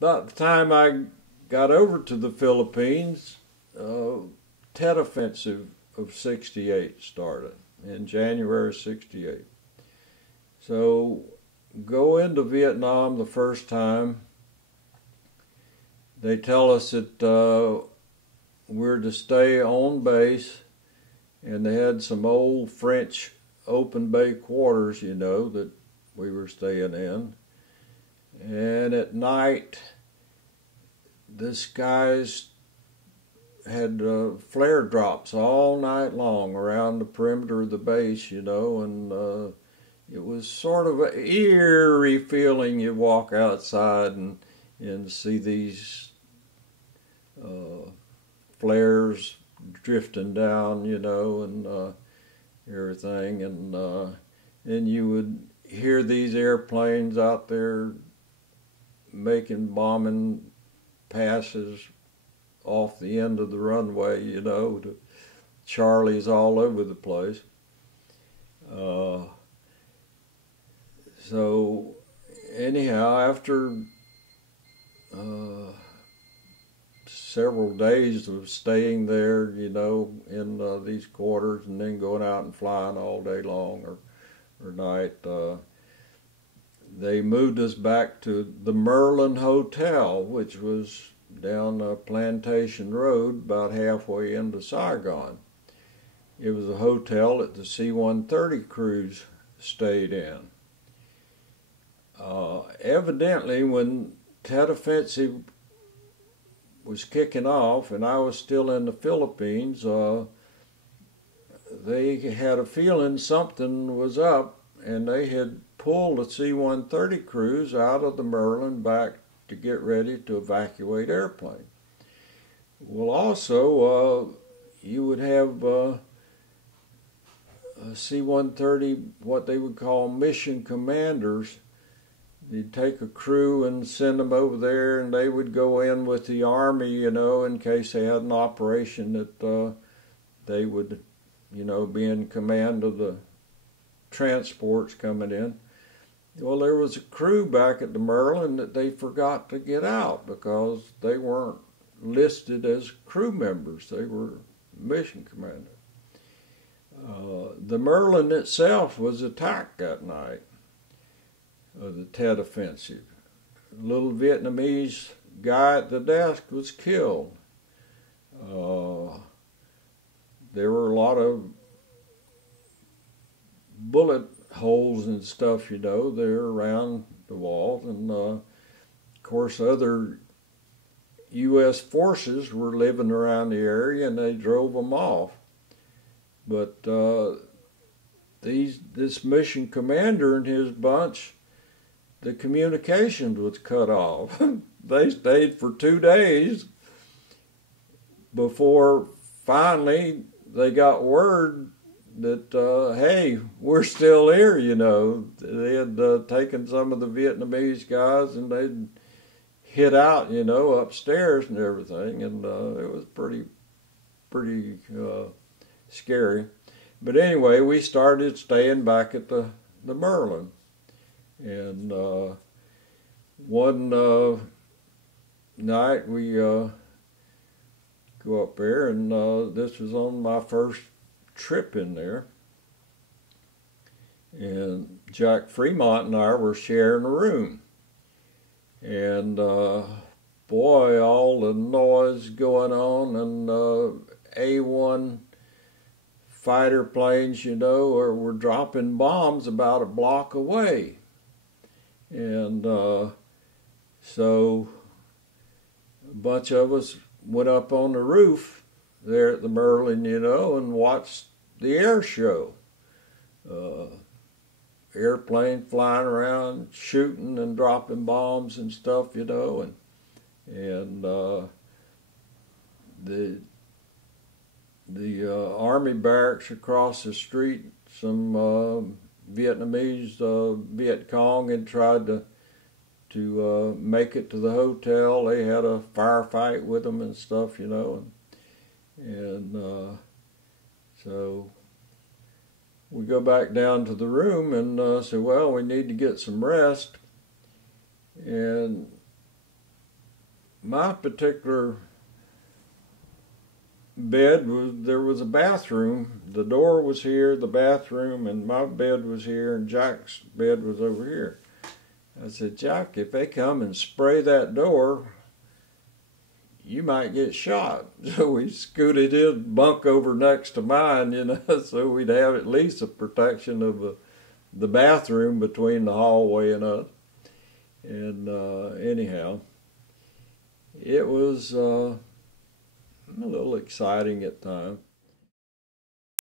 About the time I got over to the Philippines, Tet Offensive of '68 started in January '68. So go into Vietnam the first time. They tell us that we're to stay on base, and they had some old French open bay quarters, that we were staying in. And at night, the skies had flare drops all night long around the perimeter of the base, and it was sort of an eerie feeling. You walk outside and see these flares drifting down, and everything, and you would hear these airplanes out there making bombing passes off the end of the runway, to Charlies all over the place. So anyhow, after several days of staying there, in these quarters, and then going out and flying all day long or night, they moved us back to the Merlin Hotel, which was down Plantation Road, about halfway into Saigon. It was a hotel that the C-130 crews stayed in. Evidently, when Tet Offensive was kicking off and I was still in the Philippines, they had a feeling something was up, and they had pulled the C-130 crews out of the Merlin back to get ready to evacuate airplane. Well, also, you would have a C-130, what they would call mission commanders. You'd take a crew and send them over there, and they would go in with the Army, in case they had an operation that they would, be in command of the transports coming in. Well, there was a crew back at the Merlin that they forgot to get out because they weren't listed as crew members. They were mission commanders. The Merlin itself was attacked that night of the Tet Offensive. A little Vietnamese guy at the desk was killed. There were a lot of bullet holes and stuff, there around the walls, and of course other U.S. forces were living around the area, and they drove them off. But this mission commander and his bunch, the communications was cut off. They stayed for 2 days before finally they got word that, hey, we're still here, They had taken some of the Vietnamese guys, and they'd hid out, upstairs and everything, and it was pretty scary. But anyway, we started staying back at the Merlin. And one night we go up there, and this was on my first trip in there. And Jack Fremont and I were sharing a room. And boy, all the noise going on, and A-1 fighter planes, were dropping bombs about a block away. And so a bunch of us went up on the roof there at the Merlin, and watched the air show. Airplane flying around, shooting and dropping bombs and stuff, and the Army barracks across the street, some Vietnamese Viet Cong had tried to make it to the hotel. They had a firefight with them and stuff, and so we go back down to the room and say, well, we need to get some rest. And my particular bed there was a bathroom. The door was here, the bathroom, and my bed was here, and Jack's bed was over here. I said, Jack, if they come and spray that door, you might get shot. So we scooted his bunk over next to mine, you know, so we'd have at least a protection of the bathroom between the hallway and us. And anyhow, it was a little exciting at times.